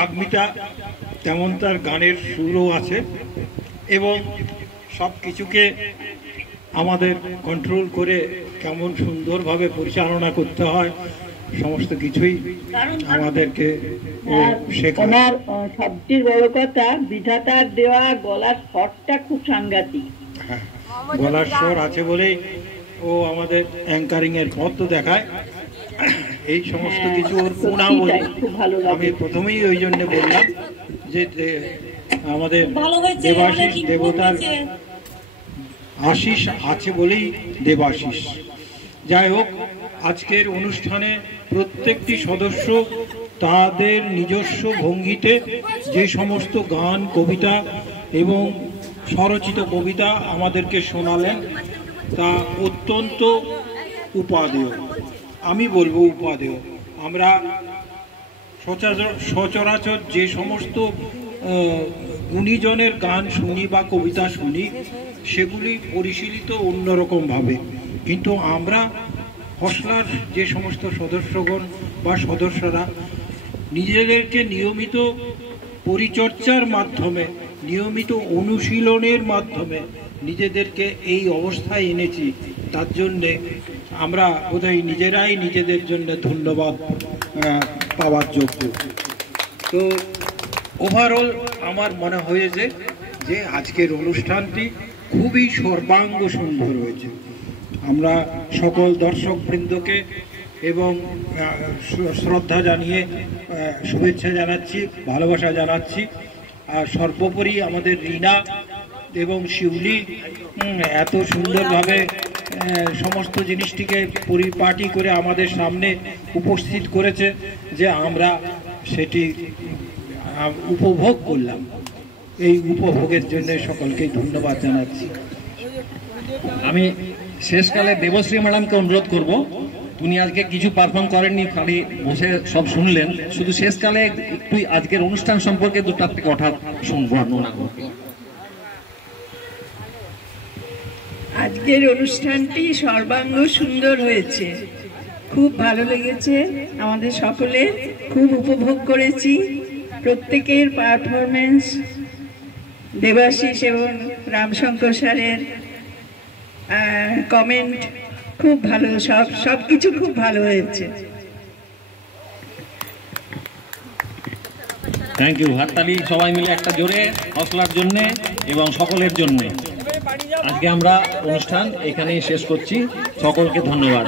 বাগ্মিতা তেমন তার গানের সুরও আছে এবং সব কিছুকে আমাদের কন্ট্রোল করে কেমন সুন্দরভাবে পরিচালনা করতে হয় সমস্ত কিছুই আমাদেরকে শেখায়। ওনার সবচেয়ে বড় কথা বিধাতার দেওয়া গলার স্বরটা খুব সাংঘাতিক। হ্যাঁ, গলার স্বর আছে বলেই ও আমাদের অ্যাঙ্কারিং এর পথ তো দেখায়। এই সমস্ত কিছু ওর গুণাবলী আমি প্রথমেই ওই জন্য বললাম যে আমাদের দেবাশিস দেবতার আশিস আছে বলেই দেবাশিস। যাই হোক, আজকের অনুষ্ঠানে প্রত্যেকটি সদস্য তাদের নিজস্ব ভঙ্গিতে যে সমস্ত গান, কবিতা এবং স্বরচিত কবিতা আমাদেরকে শোনালেন তা অত্যন্ত উপাদেয়। আমি বলবো উপাদেয়। আমরা সচরাচর যে সমস্ত গুণীজনের গান শুনি বা কবিতা শুনি সেগুলি পরিশীলিত অন্যরকমভাবে, কিন্তু আমরা খসলার যে সমস্ত সদস্যগণ বা সদস্যরা নিজেদেরকে নিয়মিত পরিচর্যার মাধ্যমে, নিয়মিত অনুশীলনের মাধ্যমে নিজেদেরকে এই অবস্থায় এনেছি, তার জন্যে আমরা বোধহয় নিজেরাই নিজেদের জন্য ধন্যবাদ পাওয়ার যোগ্য। তো ওভারঅল আমার মনে হয়েছে যে আজকের অনুষ্ঠানটি খুবই সর্বাঙ্গ সুন্দর হয়েছে। আমরা সকল দর্শকবৃন্দকে এবং শ্রদ্ধা জানিয়ে শুভেচ্ছা জানাচ্ছি, ভালোবাসা জানাচ্ছি। আর সর্বোপরি আমাদের রীনা এবং শিউলি এত সুন্দরভাবে সমস্ত জিনিসটিকে পরিপাটি করে আমাদের সামনে উপস্থিত করেছে যে আমরা সেটি উপভোগ করলাম। এই উপভোগের জন্য সকলকেই ধন্যবাদ জানাচ্ছি। আমি শেষকালে দেবশ্রী ম্যাডামকে অনুরোধ করব, উনি আজকে কিছু পারফর্ম করেননি, খালি বসে সব শুনলেন, শুধু শেষকালে একটু আজকের অনুষ্ঠান সম্পর্কে দুটার থেকে কথা বর্ণনা করবে। আজকের অনুষ্ঠানটি সর্বাঙ্গ সুন্দর হয়েছে, খুব ভালো লেগেছে, আমাদের সকলে খুব উপভোগ করেছি। প্রত্যেকের পারফরমেন্স, দেবাশিস এবং রামশঙ্কর স্যারের কমেন্ট খুব ভালো, সবকিছু খুব ভালো হয়েছে। Thank you. হাততালি সবাই মিলে একটা জোরে খসলার জন্য এবং সকলের জন্য। আজকে আমরা অনুষ্ঠান এখানেই শেষ করছি। সকলকে ধন্যবাদ।